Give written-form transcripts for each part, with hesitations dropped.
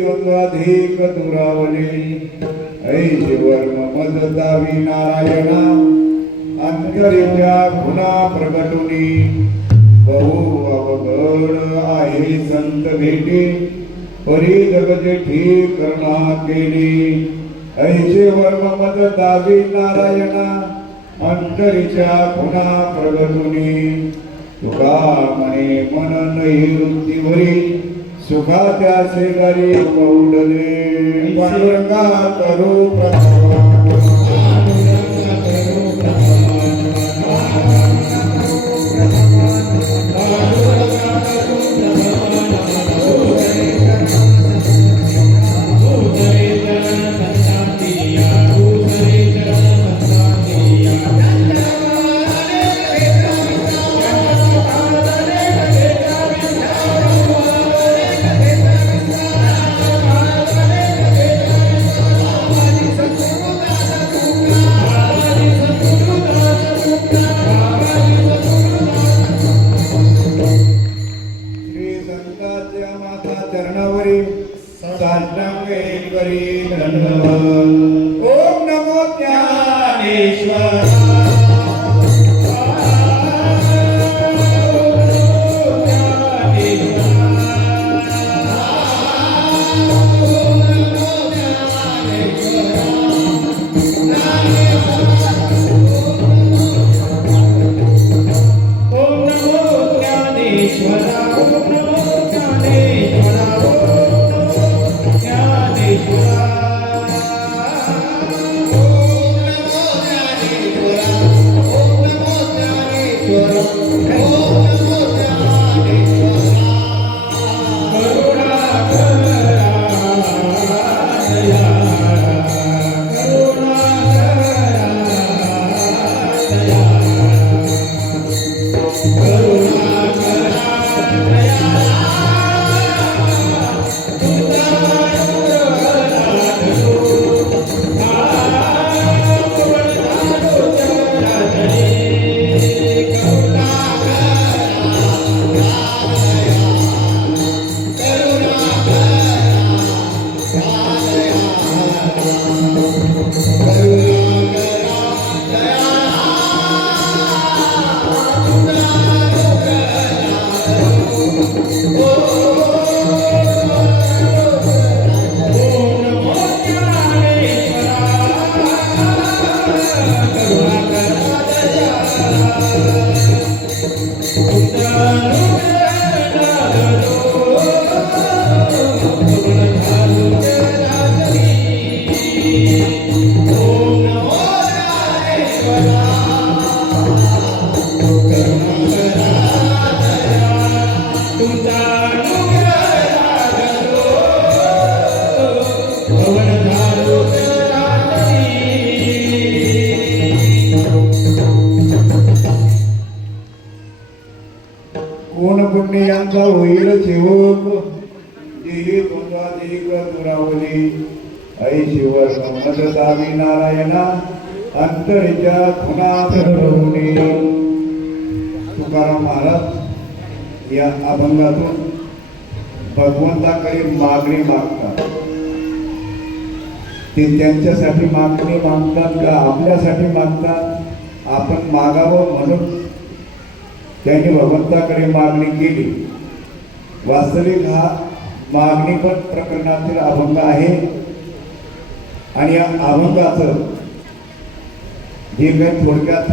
गंगाधिक दुरावले ऐश्वर्म मदतावी नारायणा अंतरित्या गुणा प्रगटुनी बहु अवघड आहे संत भेटे परी जगजेठी करुणा केली ऐश्वर्म मदतावी नारायणा अंतरित्या गुणा प्रगटुनी तुका मने मन नाही वृत्तीवरी सुखाच्या शेजारी पौडले पांडुरंगा करू ओम नमो ज्ञानेश्वर कोण पुण्यांचा होईल सेवक देही द्वंद्वाधिक दुरावली ऐ शिव संमत दावी नारायणा अंतरेच्या खुनात रवणे. तुकाराम महाराज या अभंगातून भगवंताकडे मागणी मागतात. ते त्यांच्यासाठी मागणी मागतात का आपल्यासाठी मागतात? आपण मागावं म्हणून त्यांनी भगवंताकडे मागणी केली. वास्तविक हा मागणी पण प्रकरणातील अभंग आहे आणि या अभंगाचं जे काही थोडक्यात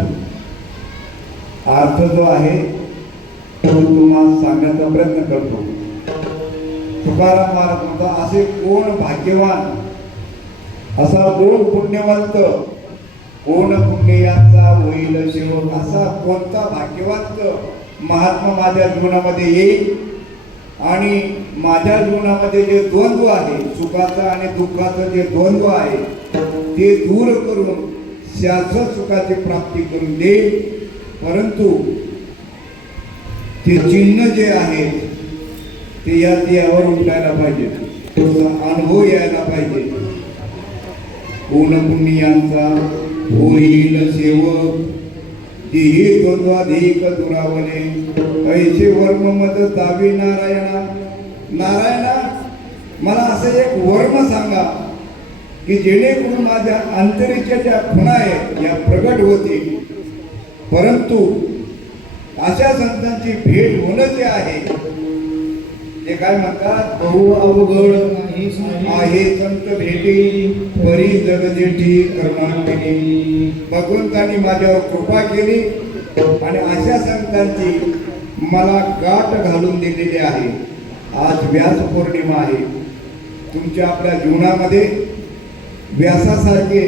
अर्थ जो आहे तो तुम्हाला सांगण्याचा प्रयत्न करतो. तुकाराम महाराज म्हणतात, असे कोण भाग्यवान, असा कोण पुण्यवंत, कोण पुण्यांचा होईल सेवक, असा कोणता भाग्यवंत महात्मा माझ्या जीवनामध्ये येईल आणि माझ्या जीवनामध्ये जे द्वंद्व आहे, सुखाचा आणि दुःखाचं जे द्वंद्व आहे ते दूर करून शाश्वत सुखाची प्राप्ती करून देईल. परंतु ते चिन्ह जे आहे ते या देहावर उमटायला पाहिजे, अनुभव यायला पाहिजे. कोण पुण्यांचा होईल सेवक देही द्वंद्वाधिक दुरावले ऐसे वर्म मद दावी नारायणा. नारायणा, मला असं एक वर्म सांगा की जेणेकरून माझ्या अंतरीच्या ज्या खुणा आहेत या प्रगट होतील. परंतु अशा संतांची भेट होणं जे आहे ते काय म्हणतात, बहु अवघड आहे संत भेटी परी जगजेठी करुणांनी. भगवंतांनी माझ्यावर कृपा केली आणि अशा संतांची मला गाठ घालून दिलेली आहे. आज व्यास पौर्णिमा आहे. तुमच्या आपल्या जीवनामध्ये व्यासासारखे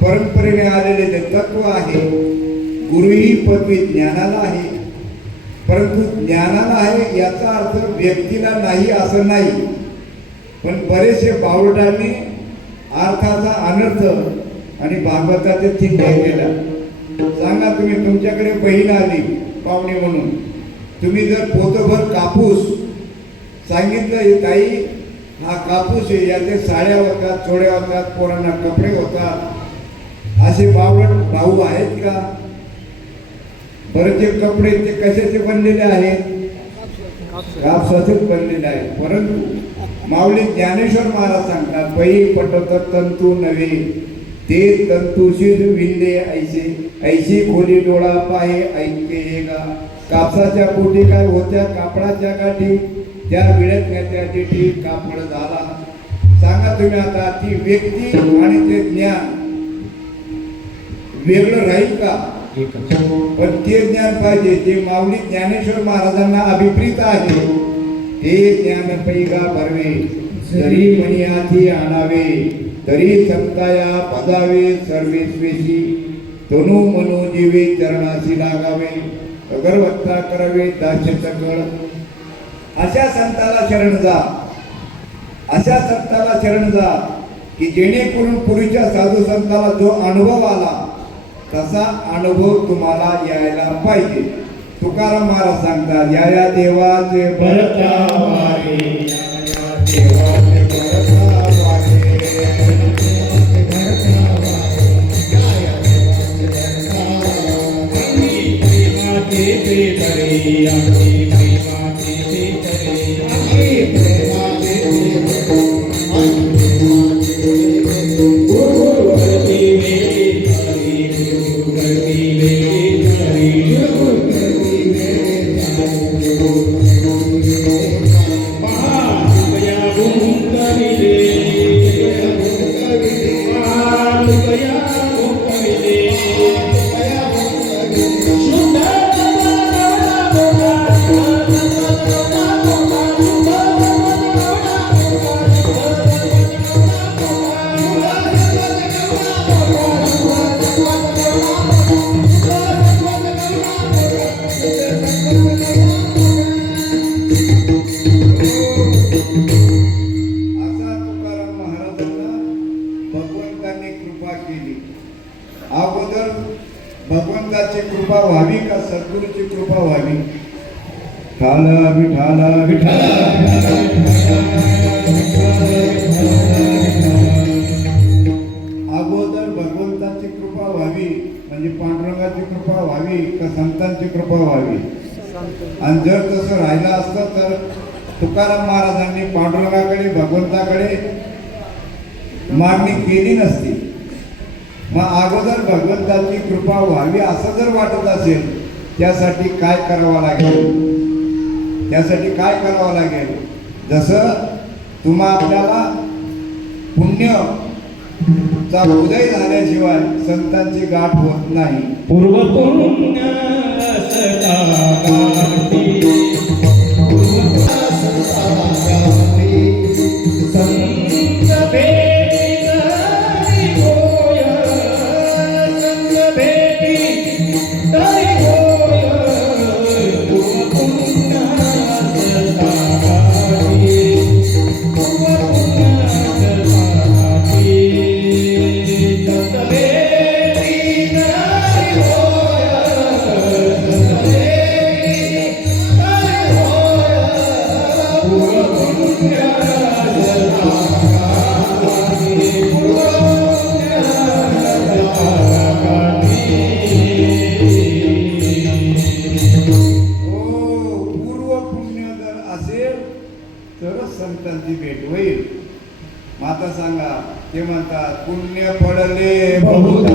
परंपरेने आलेले जे तत्व आहे, गुरु ही पदवी ज्ञानाला आहे, परंतु ज्ञानाला आहे याचा अर्थ व्यक्तीला नाही असं नाही. पण बरेचसे बावटांनी अर्थाचा अनर्थ आणि भागवताचे चिंता केला. सांगा, तुम्ही तुमच्याकडे बहीण आली पाहुणे म्हणून, तुम्ही जर पोतभर कापूस सांगितलं, ताई हा कापूस आहे, याचे साड्या होतात, चोड्या होतात, पोरांना कपडे होतात, असे बावट भाऊ आहेत का? बरं, ते कपडे ते कशाचे बनलेले आहेत? कापसाचेच बनलेले आहेत. परंतु माऊली ज्ञानेश्वर महाराज सांगतात, पै पटत तंतू नव्हे ते तंतुशी विंदे ऐसे ऐशी खोली डोळा पाहे ऐके हे गा. कापसाच्या पोटी काय होत्या कापडाच्या गाठी, त्या विळत त्या जेठी कापड झाला. सांगा तुम्ही आता, ती व्यक्ती आणि ते ज्ञान वेगळं राहील का? पण ते ज्ञान पाहिजे ते माऊली ज्ञानेश्वर महाराजांना अभिप्रीत आहे. ते ज्ञान पैगा भरवे जरी मनियाथी आणावे, तरी संताया पदावे सर्वेश्वेशी, तनु मनो जीवे चरणाशी लागावे, अगरवत्ता करावे दास्य सकळ. अशा संताला शरण जा, अशा संताला शरण जा की जेणेकरून पूर्वीच्या साधू संताला जो अनुभव आला तसा अनुभव तुम्हाला यायला पाहिजे. तुकाराम महाराज सांगतात, या या देवाचे भरतावारे, देवाचे भरतावारे, शुद्ध विठाल विठाल अगोदर भगवंताची कृपा व्हावी म्हणजे पांडुरंगाची कृपा व्हावी का संतांची कृपा व्हावी. आणि जर तसं राहिलं असतं तर तुकाराम महाराजांनी पांडुरंगाकडे भगवंताकडे मागणी केली नसती. मग अगोदर भगवंताची कृपा व्हावी असं जर वाटत असेल त्यासाठी काय करावं लागेल. त्यासाठी काय करावं लागेल. जसं तुम्हा आपल्याला पुण्याचा उदय झाल्याशिवाय संतांची गाठ होत नाही. तरच संतांची भेट होईल. माता सांगा ते म्हणतात पुण्य पडले बहुत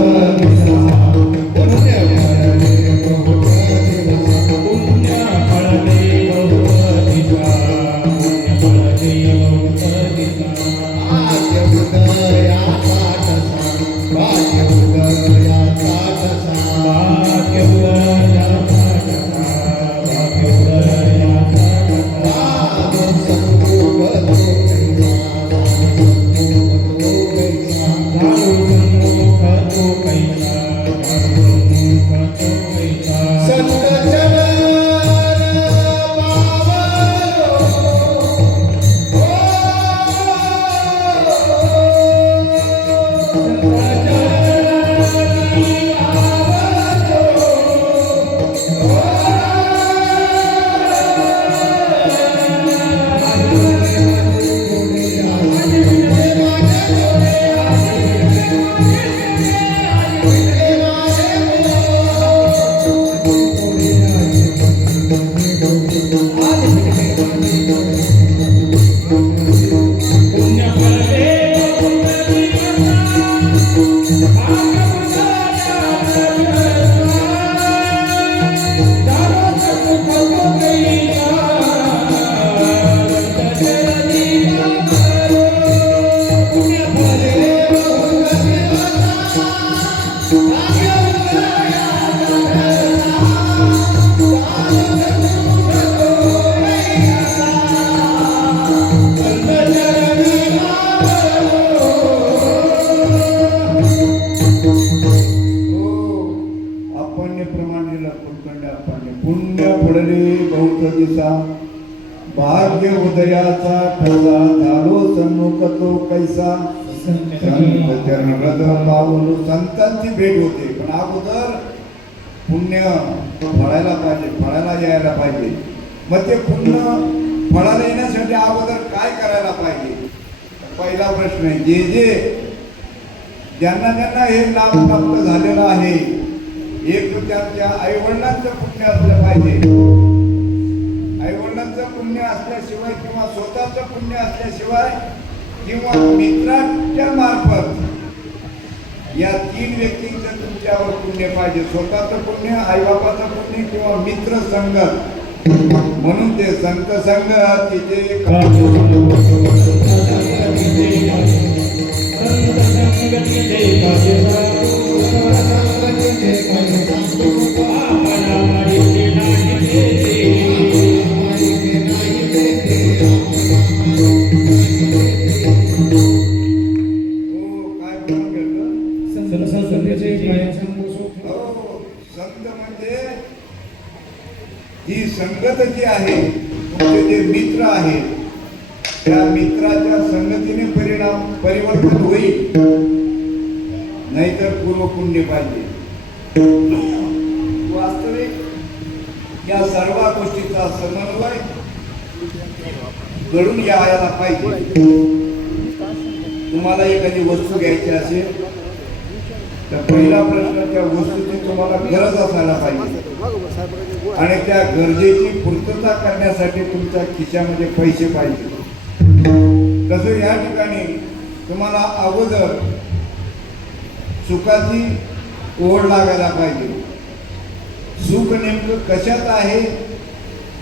पुण्य पडले बहुत दिसा भाग्य उदयाचा ठसा झालो सन्मुख तो कैसा. पाऊल संतांची भेट होते पण अगोदर पुण्य फळायला पाहिजे, फळायला यायला पाहिजे. मग ते पुण्य फळायला येण्यासाठी अगोदर काय करायला पाहिजे. पहिला प्रश्न आहे ज्यांना हे लाभ प्राप्त झालेलं आहे एक तर त्यांच्या आईवडिलांचं पुण्य असलं पाहिजे. आईवडिलांचं पुण्य असल्याशिवाय किंवा स्वतःचं पुण्य असल्याशिवाय किंवा मित्राच्या मार्फत या तीन व्यक्तींचं तुमच्यावर पुण्य पाहिजे. स्वतःचं पुण्य, आईबापाचं पुण्य किंवा मित्र संगत. म्हणून ते संत संगत तिथे संत म्हणजे ही संगत जी आहे, तुमचे जे मित्र आहेत त्या मित्राच्या संगतीने परिवर्तन होईल. नाहीतर पूर्व पुण्य पाहिजे. वास्तविक या सर्व गोष्टीचा समन्वय घडून यायला पाहिजे. तुम्हाला एखादी वस्तू घ्यायची असेल तर पहिला प्रश्न त्या वस्तूची तुम्हाला गरज असायला पाहिजे आणि त्या गरजेची पूर्तता करण्यासाठी तुमच्या खिशामध्ये पैसे पाहिजे. तसं या ठिकाणी तुम्हाला अगोदर सुखाची ओढ लागायला पाहिजे. सुख नेमकं कशात आहे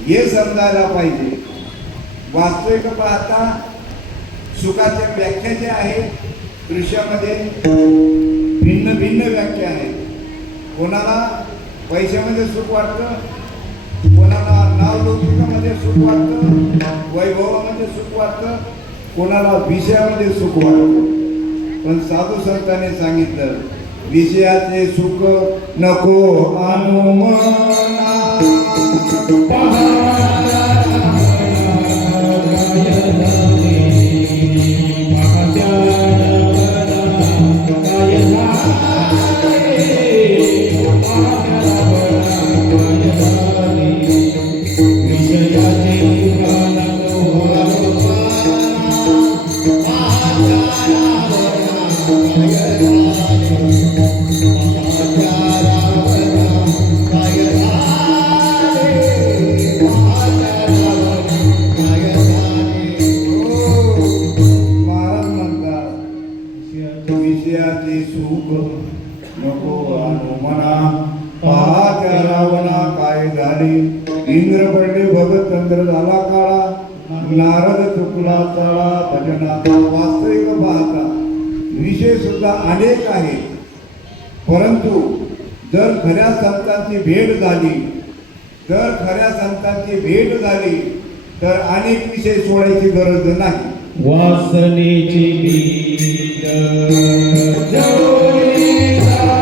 हे समजायला पाहिजे. वास्तविक पाहता सुखाच्या व्याख्या ज्या आहेत दृश्यामध्ये भिन्न भिन्न व्याख्या आहेत. कोणाला पैशामध्ये सुख वाटतं, कोणाला नावलौकिकामध्ये सुख वाटतं, वैभवामध्ये सुख वाटतं, कोणाला विषयामध्ये सुख वाटतं. पण साधू संतांनी सांगितलं विषयाचे सुख नको आणू मना. विषयाचे सुख नको आणू मना. पहा त्या रावणा काय झाले. इंद्र पडले भगत चंद्र झाला काळा. नारद चुकला चळा भजनाचा. वास्तविक पाहता विषय सुद्धा अनेक आहेत. परंतु जर खऱ्या संतांची भेट झाली तर अनेक विषय सोडायची गरज नाही. वासनेची बीज जवळी जाय,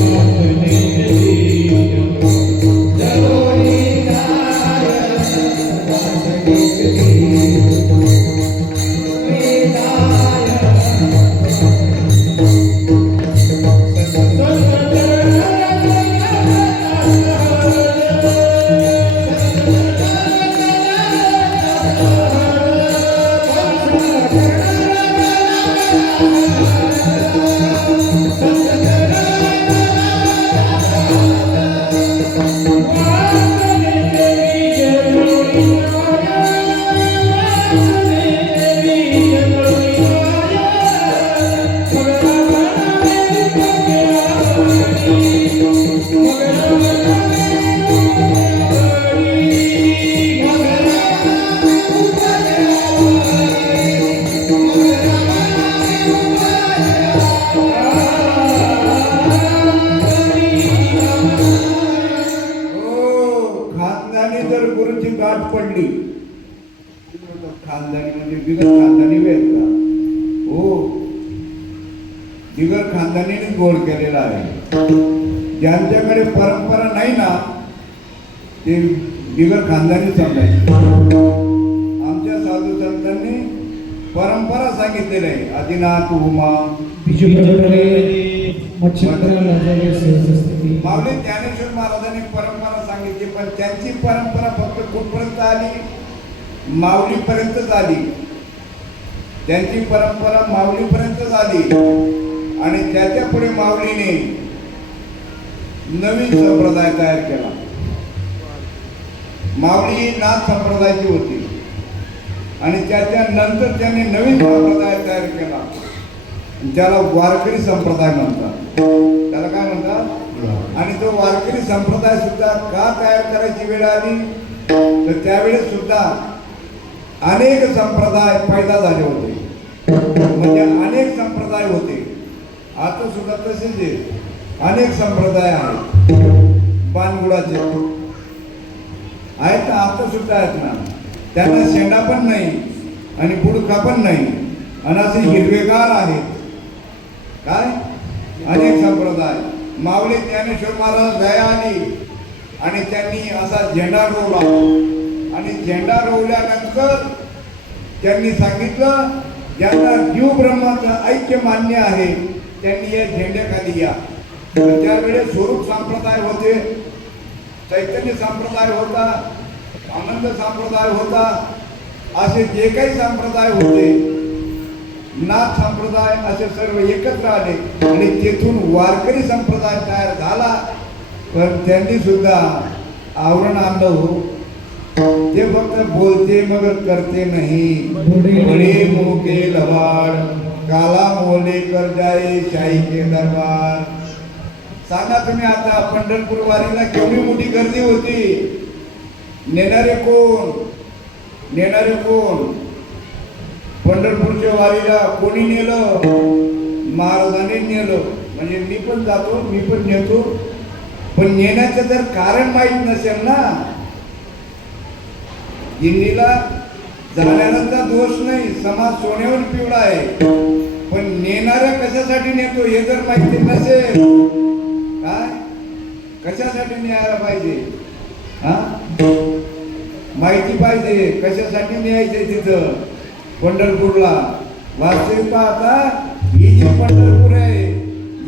वासनेची बीज जवळी जाय, वासनेची बीज जवळी जाय. गुरुची गाठ पडली. खानदानी म्हणजे बिगर खानदानी वेळ का हो, बिगर खानदानीने गोड केलेला आहे. ज्यांच्याकडे परंपरा नाही ना ते बिगर खानदानी समजायचे. आमच्या साधू संतांनी परंपरा सांगितलेली आहे. आदिनाथ उमा माऊली ज्ञानेश्वर महाराजांनी परंपरा सांगितली. पण त्यांची परंपरा फक्त कुठपर्यंत आली, माऊलीपर्यंतच आली. त्यांची परंपरा माऊलीपर्यंतच आली आणि त्याच्या पुढे माऊलीने नवीन संप्रदाय तयार केला. माऊली नाथ संप्रदायाची होती आणि त्याच्यानंतर त्यांनी नवीन संप्रदाय तयार केला. ज्याला वारकरी संप्रदाय म्हणतात. त्याला काय म्हणतात? आणि तो वारकरी संप्रदाय सुद्धा का तयार करायची वेळ आली तर त्यावेळेस सुद्धा अनेक संप्रदाय पैदा झाले होते. म्हणजे अनेक संप्रदाय होते. आता सुद्धा तसेच अनेक संप्रदाय आहेत. बानगुडाचे आहेत, आता सुद्धा आहेत ना. त्यांना शेंडा पण नाही आणि बुडका पण नाही आणि असे हिरवेगार आहेत. काय अनेक संप्रदाय. माऊली ज्ञानेश्वर महाराज दया आली आणि त्यांनी असा झेंडा रोवला आणि झेंडा रोवल्यानंतर त्यांनी सांगितलं ज्यांना जीव ब्रह्माचं ऐक्य मान्य आहे त्यांनी या झेंड्याखाली या. त्यावेळेस स्वरूप संप्रदाय होते चैतन्य संप्रदाय होता, आनंद संप्रदाय होता, असे जे काही संप्रदाय होते, नाथ संप्रदाय असे सर्व एकत्र आले आणि तेथून वारकरी संप्रदाय तयार झाला. पण त्यांनी सुद्धा आवरण आणलं हो. ते फक्त बोलते मगर करते नाही. बडे मुंह के लबाड, काला मोले कर जाए शाही के दरबार. सांगा तुम्ही आता पंढरपूर वारीला केवढी मोठी गर्दी होती. नेणारे कोण? नेणारे कोण? पंढरपूरच्या वारीला कोणी नेलं? महाराजांनी नेलं. म्हणजे मी पण जातो, मी पण नेतो. पण नेण्याचं जर कारण माहीत नसेल ना, दिंडीला जाणाऱ्यांचा दोष नाही, समाज सोन्यावर पिवळा आहे. पण नेणारा कशासाठी नेतो हे जर माहिती नसेल, काय कशासाठी न्यायला पाहिजे? हा, माहिती पाहिजे कशासाठी न्यायचंय तिथं पंढरपूरला. वास्तविक पाहता ही जी पंढरपूर आहे,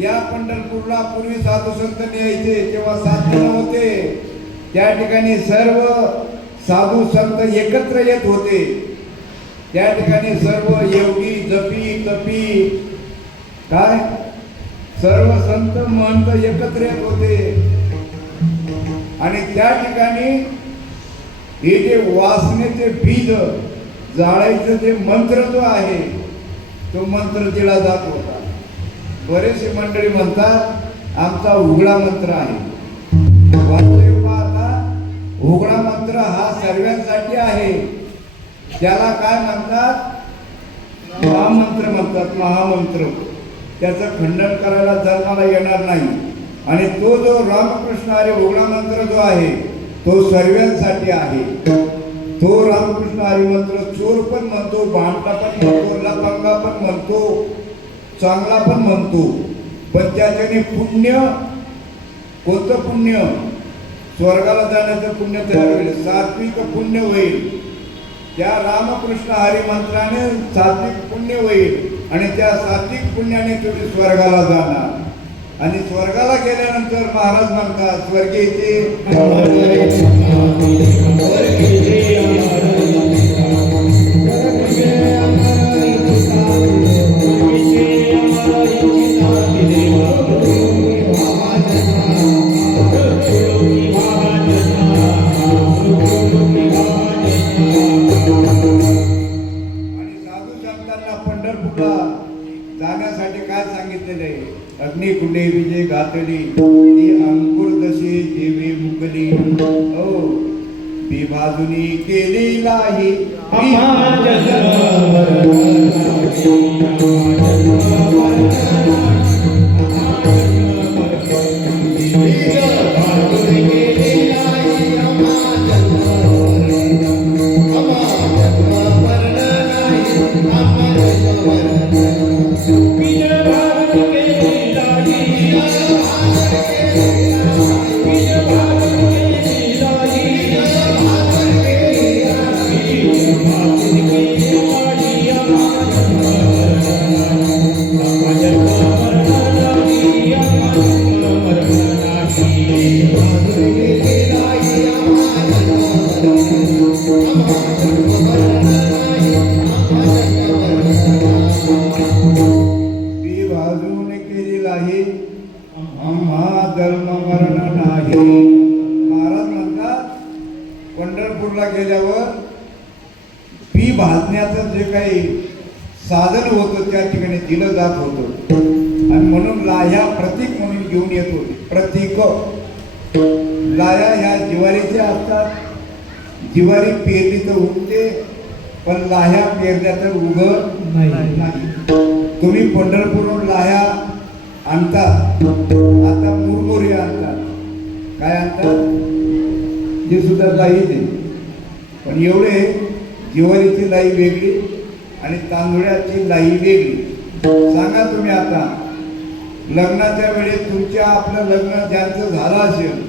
या पंढरपूरला पूर्वी साधू संत न्यायचे तेव्हा साधन होते. त्या ठिकाणी सर्व साधू संत एकत्र येत होते. त्या ठिकाणी सर्व योगी जपी तपी काय सर्व संत महंत एकत्र येत होते. आणि त्या ठिकाणी हे जे वासनेचे बीज जाळायचं जे मंत्र जो आहे, तो मंत्र दिला जात होता. बरेचसे मंडळी म्हणतात आमचा उघडा मंत्र आहे. वास्तविक पाहता उघडा मंत्र हा सर्वांसाठी आहे. त्याला काय म्हणतात? महामंत्र म्हणतात. महामंत्र त्याचं खंडन करायला जन्माला येणार नाही. आणि तो जो रामकृष्ण हरी उघडा मंत्र जो आहे तो सर्वांसाठी आहे. तो रामकृष्ण हरी मंत्र चोर पण म्हणतो, भांडता पण म्हणतो, लफंगा पण म्हणतो, चांगला पण म्हणतो. पण त्याच्याने पुण्य, कोणतं पुण्य? स्वर्गाला जाण्याचं पुण्य तयार होईल, सात्विक पुण्य होईल. त्या रामकृष्ण हरी मंत्राने सात्विक पुण्य होईल आणि त्या सात्विक पुण्याने तुम्ही स्वर्गाला जाणार. आणि स्वर्गाला गेल्यानंतर महाराज म्हणतात स्वर्गीचे जाण्यासाठी काय सांगितलेलं आहे? अग्निकुंडे विजय घातली ती अंकुर दशे जेवे मुकली. हो, बी बाजूनी केली लाही पंढरपूरला गेल्यावर बी भाजण्याचं जे काही साधन होतं त्या ठिकाणी दिलं जात होतं. आणि म्हणून लाह्या प्रतीक म्हणून घेऊन येत होते. प्रतीक लाह्या ह्या जिवारीच्या असतात. जिवारी पेरली तर उगते, पण लाह्या पेरल्या तर उगत नाही. तुम्ही पंढरपूरहून लाह्या आणतात, आता मुरमुरे आणतात. काय आणतात? ते सुद्धा लाई दे. पण एवढे जिवारीची लाई वेगळी आणि तांदुळाची लाई वेगळी. सांगा तुम्ही आता लग्नाच्या वेळेस तुमच्या आपलं लग्न ज्यांचं झालं असेल,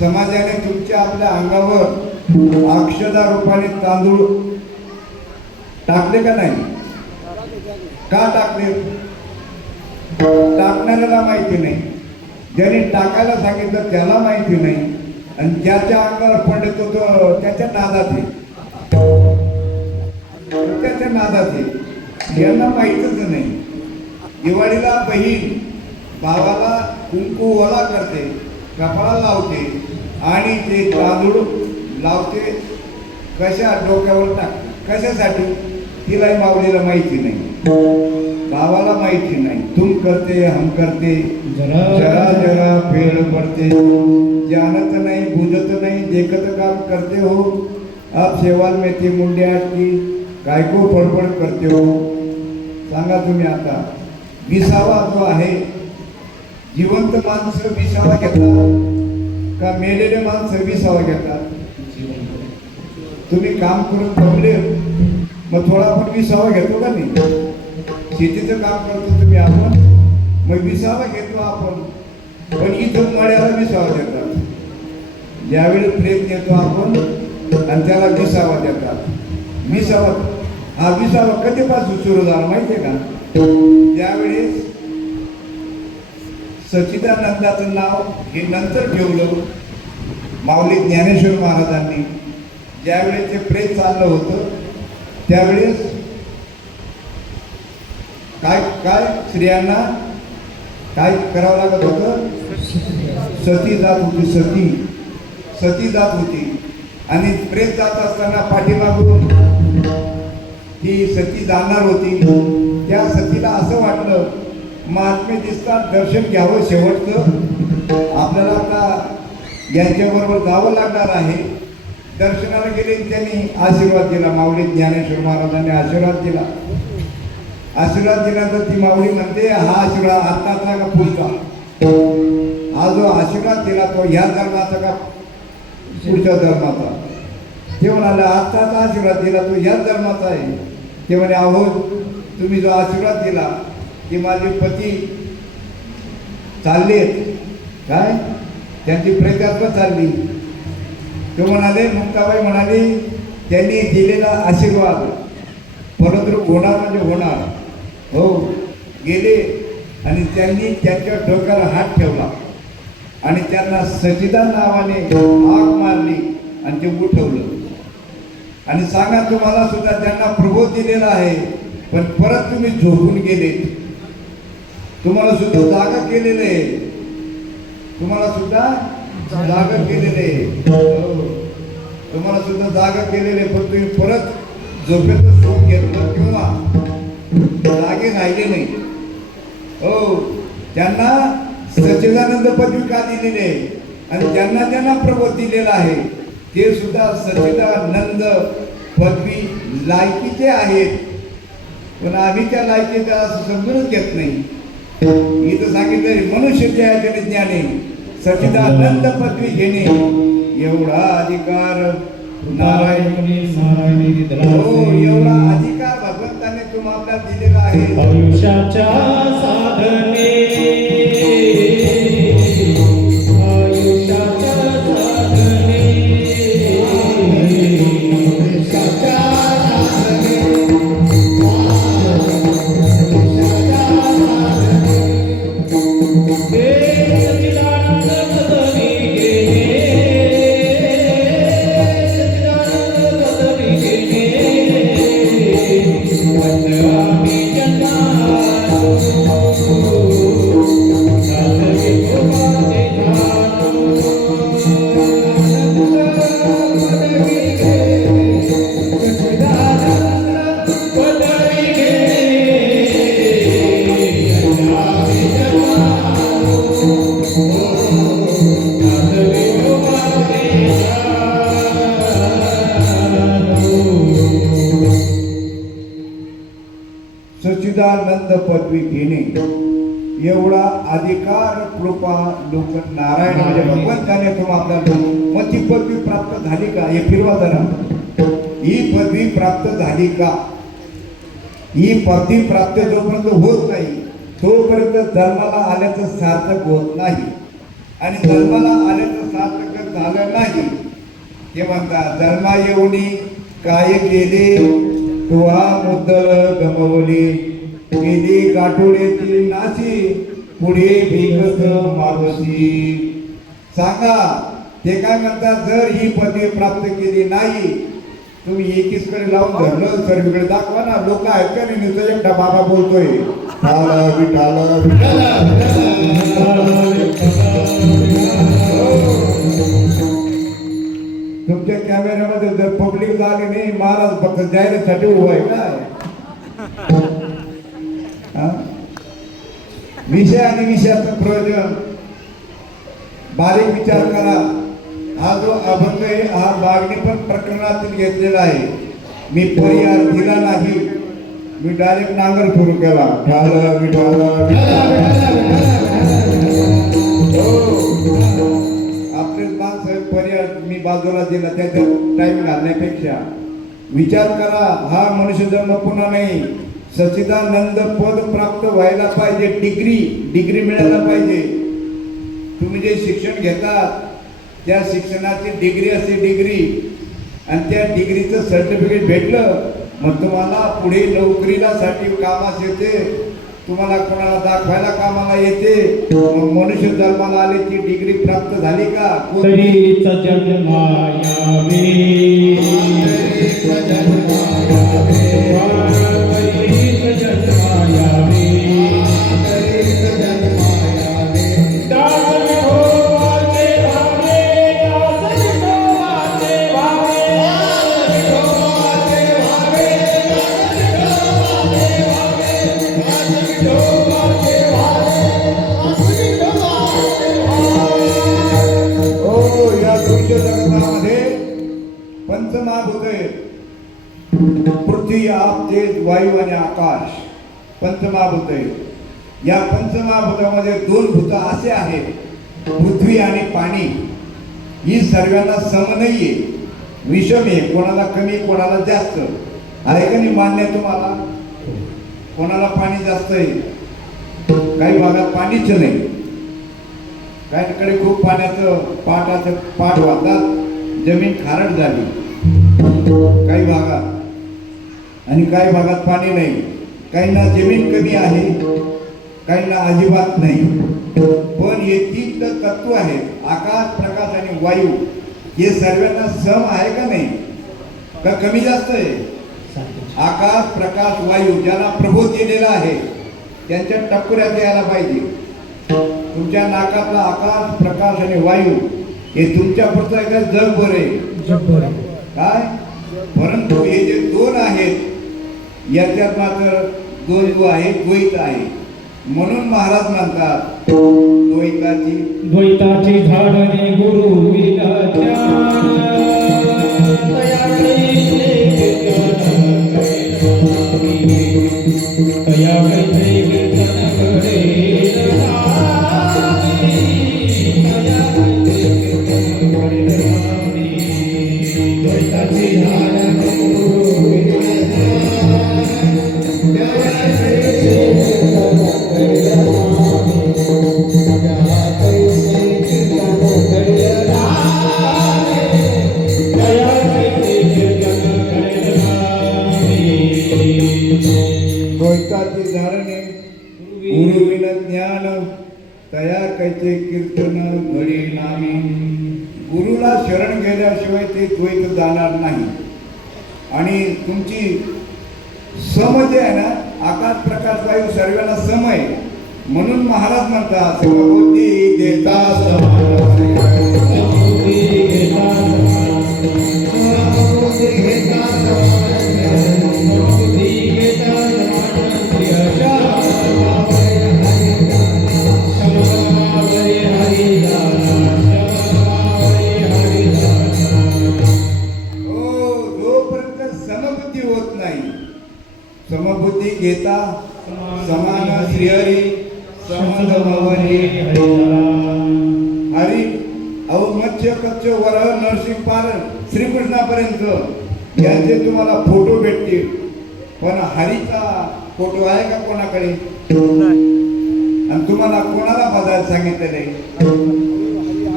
समाजाने तुमच्या आपल्या अंगावर अक्षदा रूपाने तांदूळ टाकले का नाही? का टाकले? टाकणाऱ्याला माहिती नाही, ज्याने टाकायला सांगितलं त्याला माहिती नाही. आणि ज्याच्या अंगावर पडतो तो त्याच्या नादात आहे, त्याच्या नादात आहे. यांना माहीतच नाही. दिवाळीला बहीण भावाला कुंकू ओला करते, कपाळाला लावते आणि ते तांदूळ लावते, कशा डोक्यावर टाकते, कशासाठी तिला माऊलीला माहिती नाही, भावाला माहिती नाही. तुम करते हम करते जरा जरा जरा फेर पडते, जानत नाही बुझत नाही देखत काम करते हो. आप शेवाल में ती मुंड्या की काय को फडफड करते हो. सांगा तुम्ही आता, विसावा जो आहे, जिवंत माणसं विसावा घेतात का मेलेले माणसं विसावा घेतात? तुम्ही काम करून थांबले मग थोडा आपण विसावा घेतो का नाही? शेतीचं काम करतो तुम्ही, आपण मग विसावा घेतो आपण. पण इथं मळ्याला विसावा देतात. ज्यावेळी प्रेम देतो आपण आणि त्याला विसावा देतात. विसावा हा विसावा कधीपासून सुरू झाला माहिती आहे का? त्यावेळेस सच्चिदानंदाचं नाव हे नंतर ठेवलं माऊली ज्ञानेश्वर महाराजांनी. ज्यावेळेस ते प्रेम चाललं होतं त्यावेळेस काय काय स्त्रियांना काय करावं लागत होतं? सती जात होती, सती जात होती. आणि प्रेत जात असताना पाठीमागून ती सती जाणार होती. त्या सतीला असं वाटलं महात्मे दिसतात, दर्शन घ्यावं शेवटचं, आपल्याला आता यांच्याबरोबर जावं लागणार आहे. दर्शनाला गेले, त्यांनी आशीर्वाद दिला. माऊली ज्ञानेश्वर महाराजांनी आशीर्वाद दिला. आशीर्वाद दिल्यानंतर ती माऊली म्हणते, हा आशीर्वाद आत्ताचा का पुढचा? हा जो आशीर्वाद दिला तो ह्या धर्माचा का पुढच्या धर्माचा? ते म्हणाले आत्ताचा आशीर्वाद दिला तो ह्याच धर्माचा आहे. ते म्हणे अहो तुम्ही जो आशीर्वाद दिला की माझे पती चाललेत, काय त्यांची प्रेतात्मा चालली. तो म्हणाले, मुक्ताबाई म्हणाली त्यांनी दिलेला आशीर्वाद फलद्रूप होणार म्हणजे होणार. हो, गेले आणि त्यांनी त्यांच्या डोक्याला हात ठेवला आणि त्यांना सच्चिदानंद नावाने हाक मारली आणि ते उठवलं. आणि सांगा तुम्हाला सुद्धा त्यांना प्रबोध दिलेला आहे, पण परत तुम्ही झोपून गेले. तुम्हाला सुद्धा जागा केलेलं आहे, तुम्हाला सुद्धा जागा केलेले आहे, तुम्हाला सुद्धा जागा केलेले, पण तुम्ही परत झोपेतच झोप घेतलं किंवा जागे राहिले नाही. हो, त्यांना सच्चिदानंद पदवी का दिलेली आहे आणि त्यांना प्रबोध दिलेला आहे, ते सुद्धा सच्चिदानंद पदवी लायकीचे आहेत. पण आम्ही त्या लायकीचा असं समजूनच घेत नाही. इथं सांगितलं मनुष्य जे आहे त्याने ज्ञाने सच्चिदानंद पदवी घेणे एवढा अधिकार नारायणी हो, एवढा अधिकार भगवंताने तुम्हाला दिलेला आहे. आयुष्याच्या साधने सच्चिदानंद पदवी घेणे एवढा अधिकार कृपा लोक नारायण म्हणजे भगवंताने तुम्हाला मग ती पदवी प्राप्त झाली का? हे फिरवा जरा. ही पदवी प्राप्त झाली का? ही पदवी प्राप्त जोपर्यंत होत नाही तोपर्यंत धर्माला आल्याचं सार्थक होत नाही. आणि धर्माला आल्याचं सार्थक झालं नाही ते म्हणतात धर्मा येऊनी काय केले तुहा मुद्दल गमवली गेली काठोड्याची नाशी पुढे भिकत मागसी. सांगा ते काय म्हणतात, जर ही पदवी प्राप्त केली नाही, तुम्ही एकीचकडे लावून धरलं सर्वीकडे दाखवा ना. लोक आहेत का नाही, नुसतं एकटा बाबा बोलतोय विठाला विठाला तुमच्या कॅमेऱ्यामध्ये जर पब्लिक झाली नाही, महाराज फक्त जाहिरातीसाठी उभा आहे का? हा? विषय आणि विषयाचं प्रयोजन बारीक विचार करा. हा जो अभंग आहे हा मागणी पण प्रकरणातील घेतलेला आहे. मी पर्याय दिला नाही, मी डायरेक्ट नांगर सुरू केला. ठाला विठाला आपले माणसं पर्याय मी बाजूला दिला, त्याच्यात टाइम घालण्यापेक्षा विचार करा. हा मनुष्य जन्म पुन्हा नाही. सच्चिदानंद पद प्राप्त व्हायला पाहिजे, डिग्री मिळायला पाहिजे. तुम्ही जे शिक्षण घेतात त्या शिक्षणाची डिग्री असते, डिग्री, आणि त्या डिग्रीचं सर्टिफिकेट भेटलं मग तुम्हाला पुढे नोकरीला साठी कामास येते, तुम्हाला कोणाला दाखवायला कामाला येते. मग मनुष्य जन्माला आल्याची डिग्री प्राप्त झाली का? तरीच जग मायावे, तरीच जग मायावे, तरीच जग मायावे, तरीच जग मायावे. दास विठोबाचे भावे, दास विठोबाचे भावे, दास विठोबाचे भावे, दास विठोबाचे भावे, दास विठोबाचे भावे. हो, या दृश्य जगतामध्ये पंचमहाभूत आहेत. पृथ्वी, आप, तेज, वायू आणि आकाश पंचमहाभूत आहेत. या पंचमहाभूतामध्ये दोन भूत असे आहेत, पृथ्वी आणि पाणी. ही सर्वांना सम नाहीये, विषम आहे. कोणाला कमी, कोणाला जास्त आहे का नाही? मान्य तुम्हाला? कोणाला पाणी जास्त आहे, काही भागात पाणीच नाही, काहीकडे खूप पाण्याचं पाठ वाहतात, जमीन खारट झाली काही भागात, आणि काही भागात पाणी नाही. काहींना जमीन कमी आहे, काहींना अजिबात नाही. पण हे तीन तत्व आहेत, आकाश, प्रकाश आणि वायू. हे सर्वांना सम आहे का नाही? का कमी जास्त आहे? आकाश, प्रकाश, वायू ज्याला प्रबोध दिलेला आहे त्यांच्या टक्कुऱ्यात यायला पाहिजे. तुमच्या नाकातला आकाश, प्रकाश आणि वायू हे तुमच्या पुढचं आहे का जगभर आहे? काय? परंतु हे जे दोन आहेत याच्यात मात्र दोन जो आहे द्वैत आहे. म्हणून महाराज म्हणतात द्वैताची झाडणे गुरु विना ज्ञान, तया कैसे कीर्तन करे रामी, तया कैसे कीर्तन करे रामी. द्वैताची झाडणे गुरु विना ज्ञान, तया कैसे कीर्तन करे रामी, तया कैसे कीर्तन करे रामी, तया कैसे कीर्तन करे रामी. द्वैताची धारणे गुरुविन ज्ञान, तया कैचे कीर्तन घडी नामी. गुरुला शरण गेल्याशिवाय ते द्वैत जाणार नाही. आणि तुमची सम जे आहे ना, आकाश, प्रकाश, वायू सर्वांना सम आहे. म्हणून महाराज म्हणतात समबुद्धी घेता समान, समबुद्धी घेता समान, समबुद्धी घेता समान, समबुद्धी घेता समान. श्री हरिदास, जोपर्यंत समबुद्धी होत नाही, समबुद्धी घेता समान श्रीहरी समदमवरी हरी. अहो मत्स्य, कच्छ, वराह, नरसिंह, पारण, श्रीकृष्णापर्यंत यांचे तुम्हाला फोटो भेटतील. पण हरीचा फोटो आहे का कोणाकडे? आणि तुम्हाला कोणाला बघायला सांगितलेले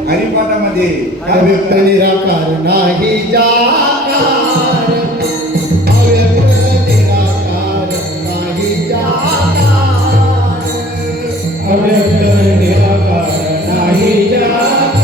हरिपाठामध्ये? अव्यक्त निराकार नाही जाकार, अव्यक्त निराकार नाही जाकार, अव्यक्त निराकार नाही जाकार,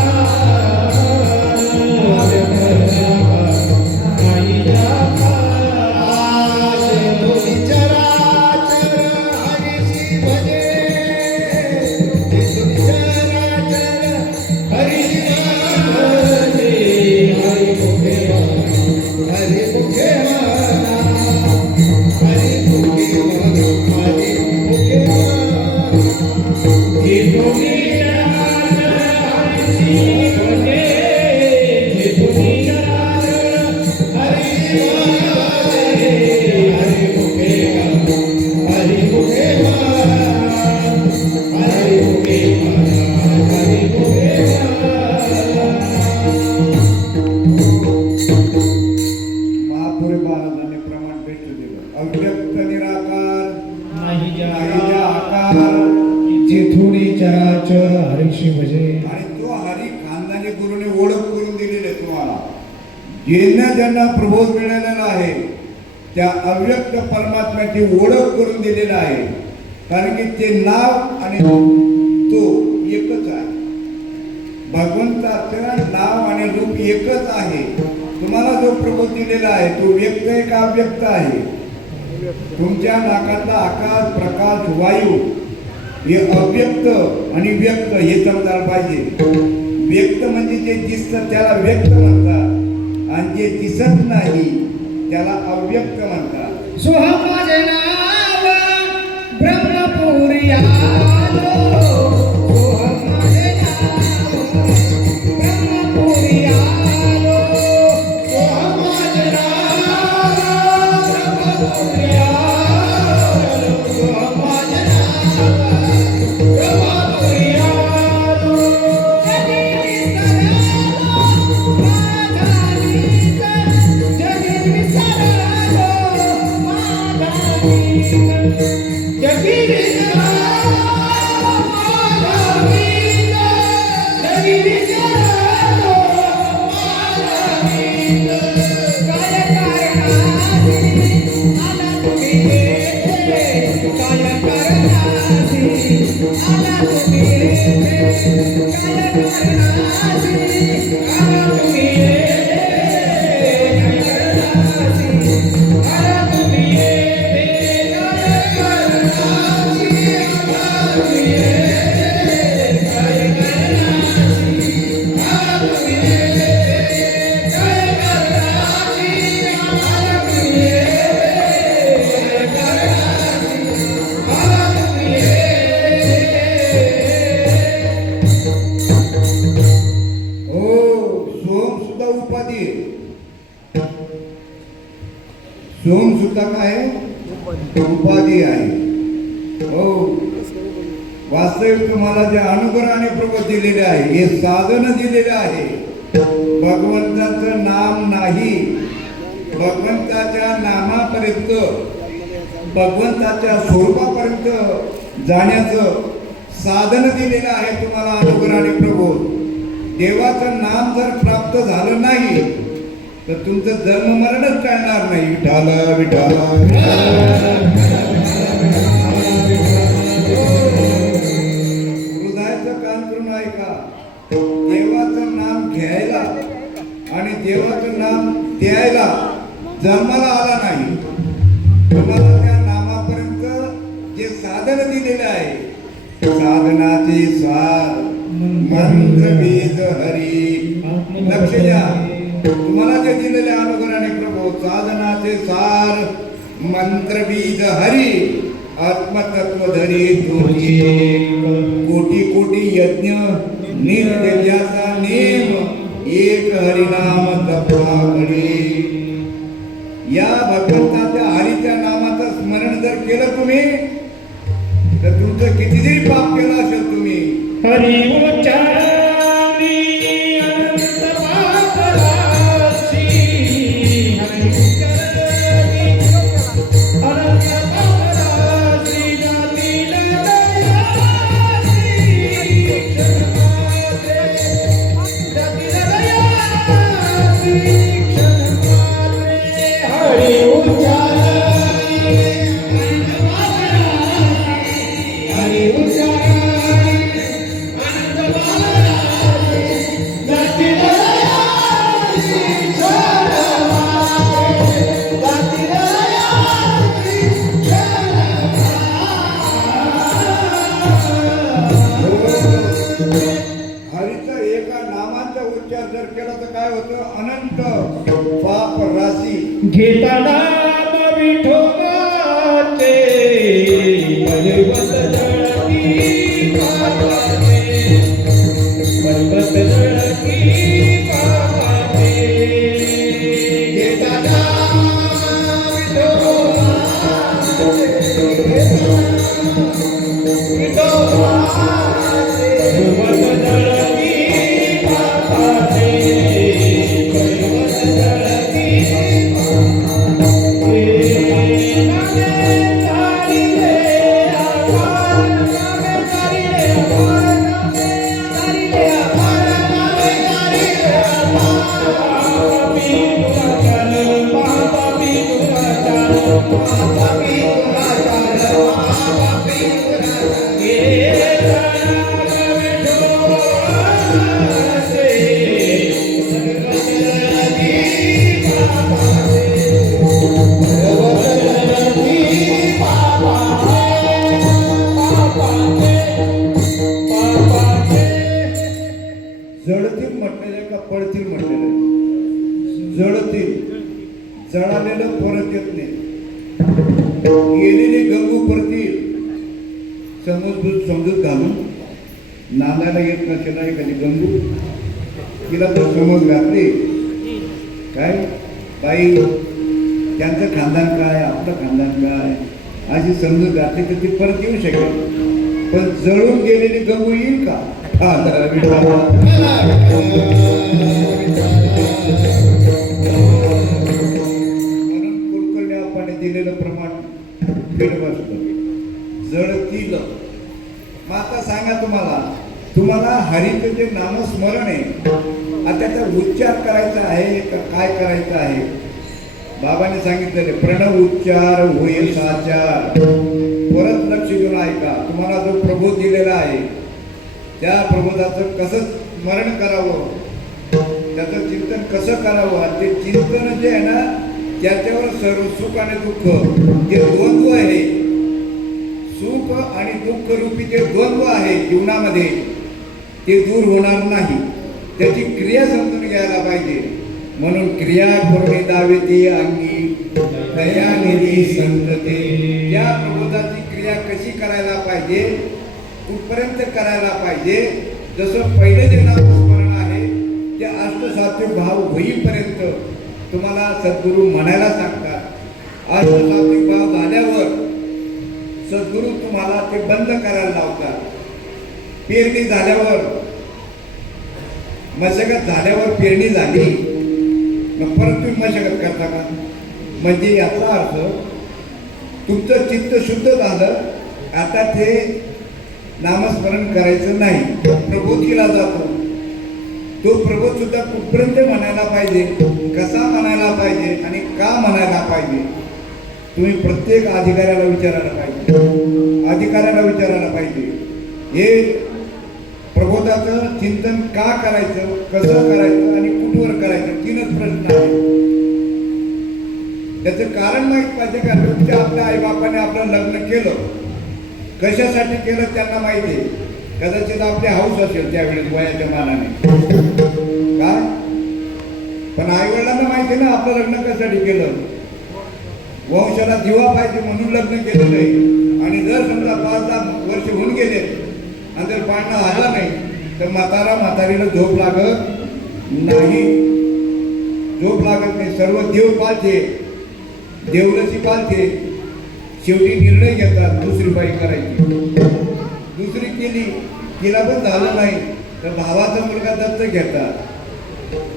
महाराजांनी प्रमाण भेट दिलं. अव्यक्त निराकार नाही नाही जा आकार जेथुनी चराचर हरीशी भजे. आणि तो हरी खानदानी गुरुने ओळख करून दिलेली आहे तुम्हाला. ज्यांना प्रबोध मिळालेला आहे त्या अव्यक्त परमात्म्याची ओळख करून दिलेला आहे. कारण की ते नाव आणि तो एकच आहे. भगवंताचं नाव आणि रूप एकच आहे. तुम्हाला जो प्रबोध दिलेला आहे तो व्यक्त आहे का अव्यक्त आहे? तुमच्या नाकातला आकाश प्रकाश वायू हे अव्यक्त आणि व्यक्त हे समजायला पाहिजे. व्यक्त म्हणजे जे दिसतं त्याला व्यक्त म्हणतात आणि जे दिसत नाही त्याला अव्यक्त म्हणतात. सोहम माझे नाव ब्रह्मपुरी आलो. सोहम माझे नाव ब्रह्मपुरी आलो. सोहम माझे नाव ब्रह्मपुरी आलो. सोहम माझे नाव ब्रह्मपुरी आलो. जगी विसरलो माझा मीत. जगी विसरलो माझा मीत. जगी विसरलो माझा मीत. काय कारणासी आला तुम्ही येथे. काय कारणासी आला तुम्ही येथे. काय कारणासी आला तुम्ही येथे. सोम सुद्धा काय उपाधी आहे. हो, वास्तविक तुम्हाला जे अनुग्रहाने प्रबोध दिलेले आहे हे साधन दिलेले आहे. भगवंताचं नाम नाही, भगवंताच्या नामापर्यंत भगवंताच्या स्वरूपापर्यंत जाण्याचं साधन दिलेलं आहे तुम्हाला अनुग्रहाने प्रबोध. देवाचं नाम जर प्राप्त झालं नाही तर तुमचं जन्म मरणच कळणार नाही. विठाला विठाला हृदयाचं काम करून ऐका. देवाचं नाम घ्यायला आणि देवाचं नाम द्यायला जन्माला आला नाही. तुम्हाला त्या नामापर्यंत जे साधन दिलेलं आहे साधनाचे सार मंत्र बीज हरी. लक्ष द्या, तुम्हाला जे दिलेले अनुग्रहाने प्रभू साधनाचे सार मंत्र बीज हरी आत्मतत्व धरी तुझी. कोटी कोटी यज्ञ नित्य ज्याचा नेम एक हरिनाम जपा घडी. या भगवंताच्या हरीच्या नामाचं स्मरण जर केलं तुम्ही तर तुमचं किती जरी पाप केलं असेल तुम्ही हरी उच्चारणी अनंत पापराशी. हरी उच्चारणी अनंत पापराशी. जातील दयासी क्षणमात्रे. जातील दयासी क्षणमात्रे. हरी उच्चारणी अनंत पापराशी. हरी उच्चारणी अनंत पापराशी. गेलेले गंगू परतील समजूत घालून नांदायला येत नसेल एखादी गंगू तिला तर समज घातली काय बाई त्यांचं खानदान काय आपलं खानदान काय अशी समजूत घातली तर ती परत येऊ शकेल. पण जळून गेलेली गंगू येईल का? म्हणून कुलकर्णी आपण दिलेलं प्रमाण जळतील. मग आता सांगा तुम्हाला हरीचं जे नामस्मरण आहे आता त्याचा उच्चार करायचा आहे का काय करायचा आहे? बाबाने सांगितलेले प्रणव उच्चार होय साचार. परत लक्ष देऊन ऐका. तुम्हाला जो प्रबोध दिलेला आहे त्या प्रबोधाचं कसं स्मरण करावं, त्याचं चिंतन कसं करावं, ते चिंतन जे आहे ना त्याच्यावर सर्व सुख आणि दुःख जे द्वंद्व आहे, सुख आणि दुःख रूपी जे द्वंद्व आहे जीवनामध्ये ते दूर होणार नाही. त्याची क्रिया समजून घ्यायला पाहिजे. म्हणून क्रिया करुणी दावेती अंगी दयानिधी संतते. त्या प्रबोधाची क्रिया कशी करायला पाहिजे, कुठपर्यंत करायला पाहिजे. जसं पहिले जे नामस्मरण आहे ते अष्टसात्विक भाव होईपर्यंत तुम्हाला सद्गुरू म्हणायला सांगतात. अष्टसात्विक भाव झाल्यावर सद्गुरू तुम्हाला ते बंद करायला लावतात. पेरणी झाल्यावर मशागत झाल्यावर पेरणी झाली मग परत तुम्ही मशागत करता का? म्हणजे याचा अर्थ तुमचं चित्त शुद्ध झालं, आता ते नामस्मरण करायचं नाही. प्रबोध केला जातो. तो प्रबोध सुद्धा कुठपर्यंत म्हणायला पाहिजे, कसा म्हणायला पाहिजे आणि का म्हणायला पाहिजे तुम्ही प्रत्येक अधिकाऱ्याला विचारायला पाहिजे. हे प्रबोधाचं चिंतन का करायचं, कसं करायचं आणि कुठवर करायचं, 3च प्रश्न आहेत. त्याचं कारण माहीत पाहिजे का? तुमच्या आपल्या आईबापाने आपलं लग्न केलं, कशासाठी केलं त्यांना माहिती आहे. कदाचित आपली हौस असेल त्यावेळेस वयाच्या मानाने काय, पण आईवडिलांना माहिती ना आपलं लग्न कशासाठी केलं. वंशाला दिवा पाहिजे म्हणून लग्न केलं नाही. आणि जर समजा 5-10 वर्ष होऊन गेले आणि जर पाळणा आला नाही तर म्हातारीला झोप लागत नाही. सर्व देव पाळते, देवरची पाळते. शेवटी निर्णय घेतात दुसरी बाई करायची. दुसरी केली, तिला पण झालं नाही तर भावाचा मुलगा दत्त घेतात.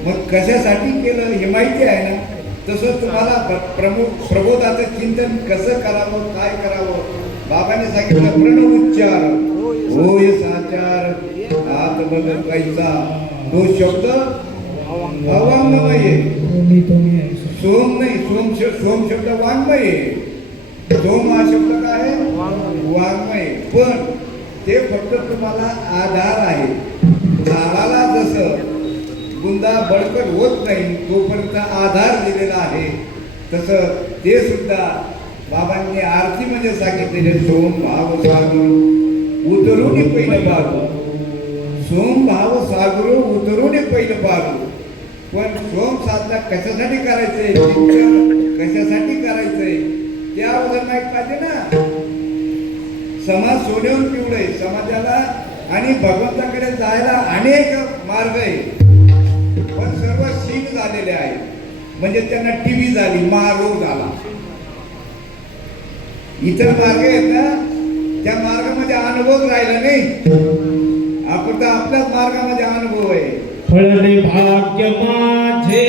मग कशासाठी केलं हे माहिती आहे ना. तसं तुम्हाला प्रबोधाचं चिंतन कसं करावं, काय करावं. बाबाने सांगितलं प्रणव उच्चार होय साचार आत्मगतायचा. तो शब्द अवाङ्मय, सोम नाही. सोम शब्द वाङ्मय. सोम हा शब्द काय आहे? वाङ्मय. पण ते फक्त तुम्हाला आधार आहे. झाडाला जसं बुंदा बळकट होत नाही तोपर्यंत आधार दिलेला आहे, तसं ते सुद्धा बाबांनी आरती म्हणजे सांगितलेले सोम भाव सागर उतरून पहिलं पारू. सोम भाव सागर उतरून पहिलं पारू. पण सोम साधना कशासाठी करायचंय, कशासाठी करायचंय ते अगोदर माहीत पाहिजे ना. समाज सोन्याहून पिवळे. समाजाला आणि भगवंताकडे जायला अनेक मार्ग आहे, पण सर्व क्षीण झालेले आहे. म्हणजे त्यांना टीव्ही झाली, महारोग झाला. इतर मार्ग आहेत ना त्या मार्गामध्ये अनुभव राहिला नाही. आपण तर आपल्याच मार्गामध्ये अनुभव आहे. फळले भाग्य माझे